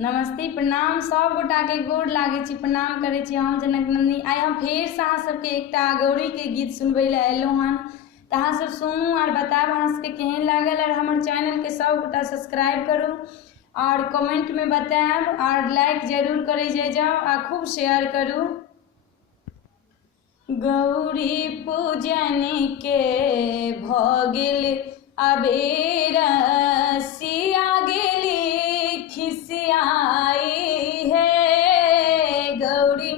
नमस्ते प्रणाम सब गोटा के गोर लागे छी, प्रणाम करे छी। हम जनक नंदिनी आइ हम फेर से अहाँ सबके एकटा गौरी के गीत सुनबे ला एलहुँ हन। तो अहाँ सब सुनू और बताब अहाँ सबके केहन लागल। और हमर चैनल के सब गोटा सब्सक्राइब करू और कमेंट में बताएब और लाइक जरूर करे जाओ और खूब शेयर करू। गौरी पूजन के भ गेल अबेर, सिया गेली खिसियाई है। गौरी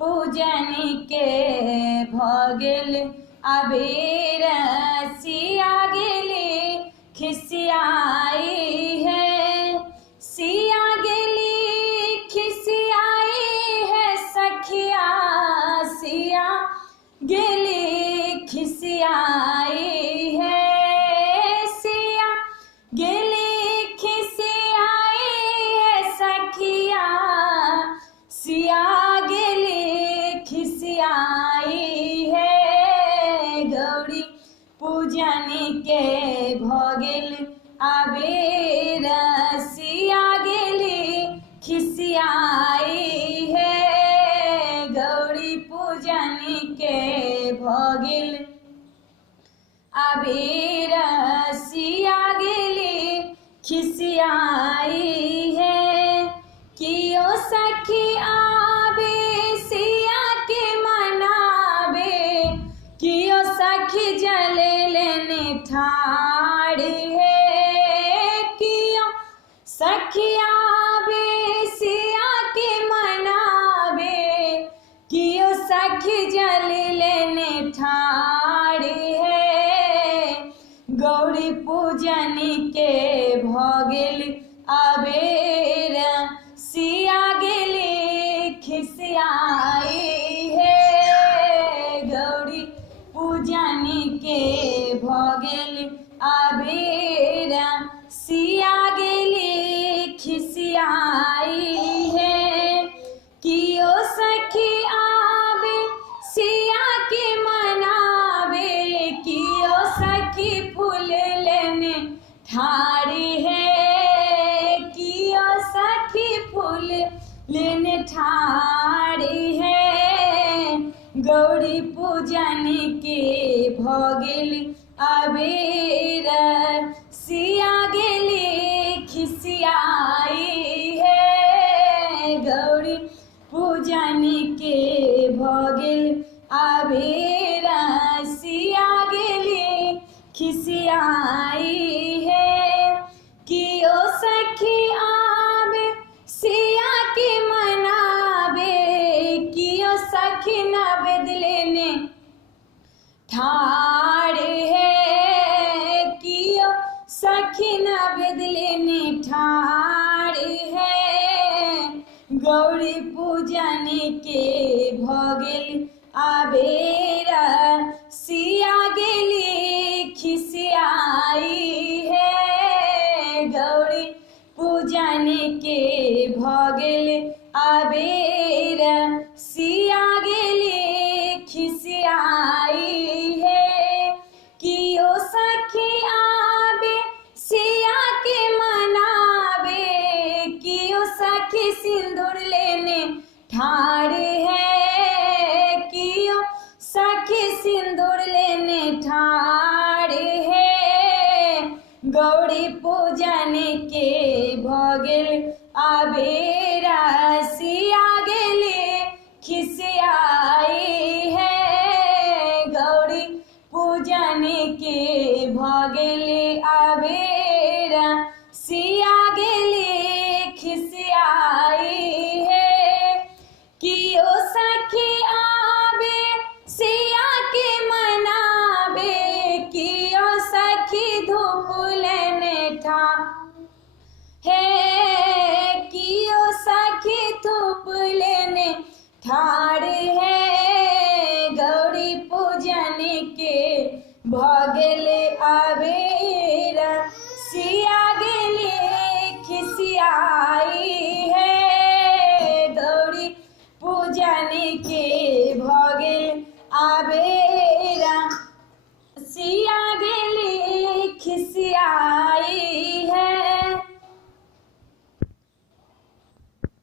पूजन के भ गेल अबेर, सिया गेली खिसियाई है। सिया गेली खिसियाई है सखिया, सिया गेली खिसियाई है। सिया गेली खिसियाई है सखिया, सिया गेली खिसियाई है। गौरी पूजन के भ गेल अबेर, सिया गेली खिसियाई है। गौरी पूजन के भ गेल अबेर, सिया गेली खिसियाई है। कियो सखी आबे सिया के मनाबे, कियो सखी जले लेने ठाड़ है। कियो सखी आबे सिया के मनाबे, कियो सखी जले लेने ठाड़ है। गौरी पूजन के भ गेल अबेर, सिया गेली खिसियाई है। गौरी पूजन के भ गेल अबेर, सिया गेली खिसियाई है। कियो सखी आबे सिया के मनाबे, कियो सखी फूल लेने ठाड़ी है। कियो सखी फूल लेने ठाड़ी है। गौरी पूजन के भ गेल अबेर, सिया गेली खिसियाई है। गौरी पूजन के भ गेल अबेर, सिया गेली खिसियाई है। कियो सखी आबे सिया के मनाबे, कियो सखी नवेद लेने ठाड़ है। कियो सखी नवेद लेने ठाड़ है। गौरी पूजन के भ गेल अबेर, सिया गेली खिसियाई है। गौरी पूजन के भ गेल अबेर, सिया गेली खिसियाई है। कियो सखी आबे सिया के मनाबे, कियो सखी सिंदूर लेने ठाड़ है। कियो सखी सिंदूर लेने ठाड़ है। गौरी पूजन के भ गेल अबेर,